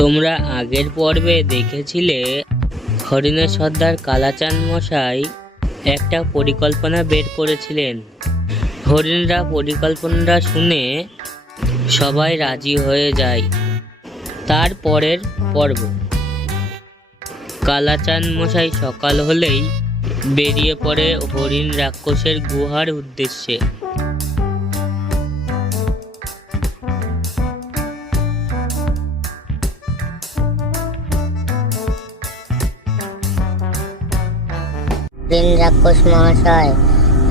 তোমরা আগের পর্বে দেখেছিলে হরিণের সর্দার কালাচাঁদ মশাই একটা পরিকল্পনা বের করেছিলেন। হরিণরা পরিকল্পনাটা শুনে সবাই রাজি হয়ে যায়। তারপরের পর্ব, কালাচাঁদ মশাই সকাল হলেই বেরিয়ে পড়ে হরিণ রাক্ষসের গুহার উদ্দেশ্যে। হরিণ রাক্ষস মহাশয়,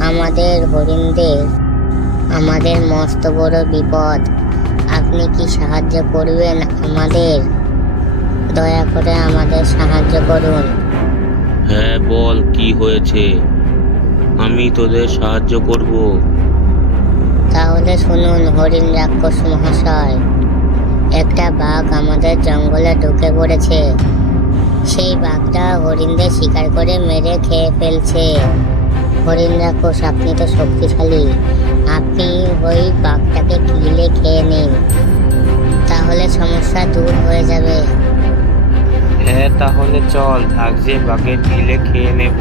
আমাদের হরিণদের আমাদের মস্ত বড় বিপদ। আপনি কি সাহায্য করবেন আমাদের? দয়া করে আমাদের সাহায্য করুন। হ্যাঁ বল, কি হয়েছে? আমি তোদের সাহায্য করব। তাহলে শুনুন হরিণ রাক্ষস মহাশয়, একটা বাঘ আমাদের জঙ্গলে ঢুকে পড়েছে। সেই বাঘটা হরিণদের শিকার করে মেরে খেয়ে ফেলছে। হরিণ রাক্ষস, আপনি তো শক্তিশালী, আপনি ওই বাঘটাকে গিলে খেয়ে নিন, তাহলে সমস্যা দূর হয়ে যাবে। হ্যাঁ তাহলে চল, আজ যে বাঘের গিলে খেয়ে নেব।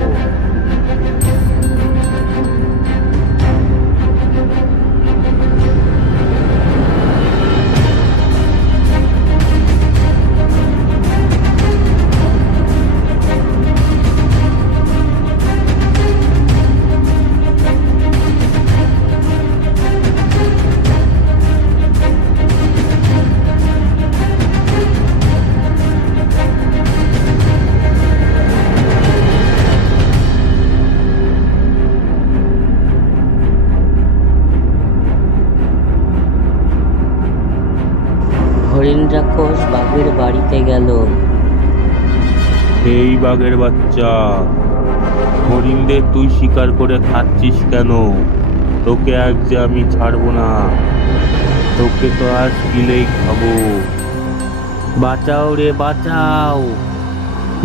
হরিণ রাক্ষস বাঘের বাড়িতে গেল। এই বাঘের বাচ্চা, হরিণদের তুই শিকার করে খাচ্ছিস কেন? তোকে আজ যে আমি ছাড়বো না, তোকে তো আজ গিলেই খাবো। বাঁচাও রে বাঁচাও,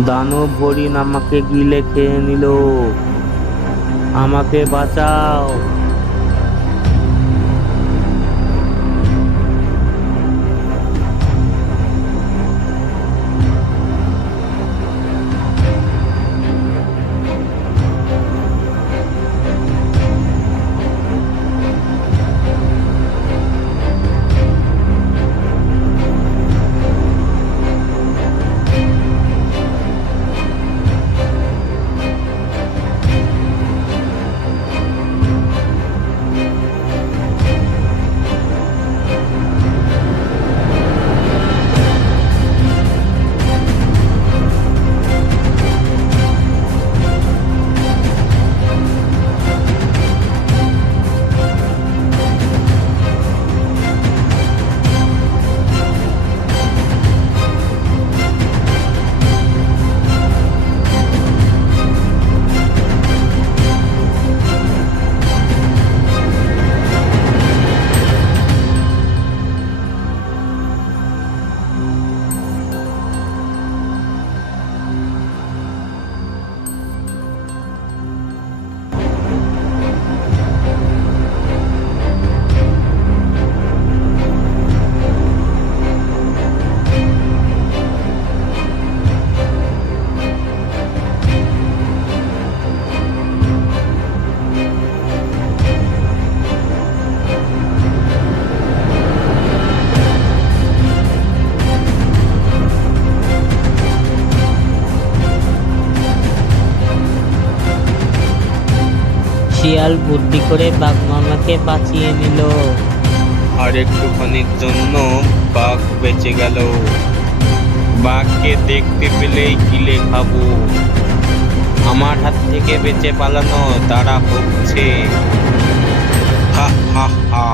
দানব হরিণ আমাকে গিলে খেয়ে নিল, আমাকে বাঁচাও। শিয়াল বুদ্ধি করে বাঘ মামাকে বাঁচিয়ে নিল। আর একটুখানির জন্য বাঘ বেঁচে গেল। বাঘকে দেখতে পেলেই গিলে খাবো। আমার হাত থেকে বেঁচে পালানো তারা হচ্ছে। হা হা হা।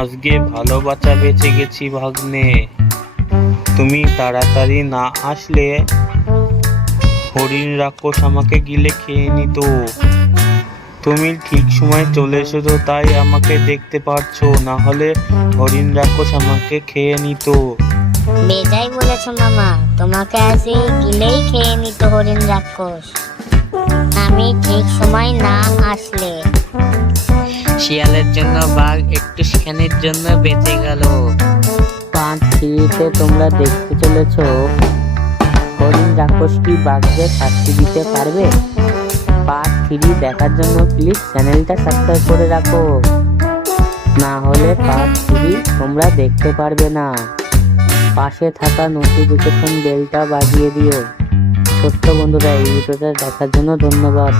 আজকে ভালো বাঁচা বেঁচে গেছি ভাগ্নে। তুমি তাড়াতাড়ি না আসলে হরিণ রাক্ষস আমাকে গিলে খেয়ে নিত। তুমি ঠিক সময় চলে এসেছো তাই আমাকে দেখতে পারছো, না হলে হরিণ রাক্ষস আমাকে খেয়ে নিত। বেজাই বলেছো মামা, তোমাকে আজ গিলেই খেয়ে নিত হরিণ রাক্ষস, আমি ঠিক সময় না আসলে। শিয়ালের জন্য বাঘ একটু সেখানের জন্য বেঁচে গেল। পার্ট 3-তে তোমরা দেখতে চলেছো হরিণ রাক্ষস কি বাঘকে শাস্তি দিতে পারবে। পার্ট 3 দেখার জন্য প্লিজ চ্যানেলটা সাবস্ক্রাইব করে রাখো, না হলে পার্ট 3 তোমরা দেখতে পারবে না। পাশে থাকা নোটিফিকেশন বেলটা বাজিয়ে দিও। ছোট্ট বন্ধুরা, এই ভিডিওটা দেখার জন্য ধন্যবাদ।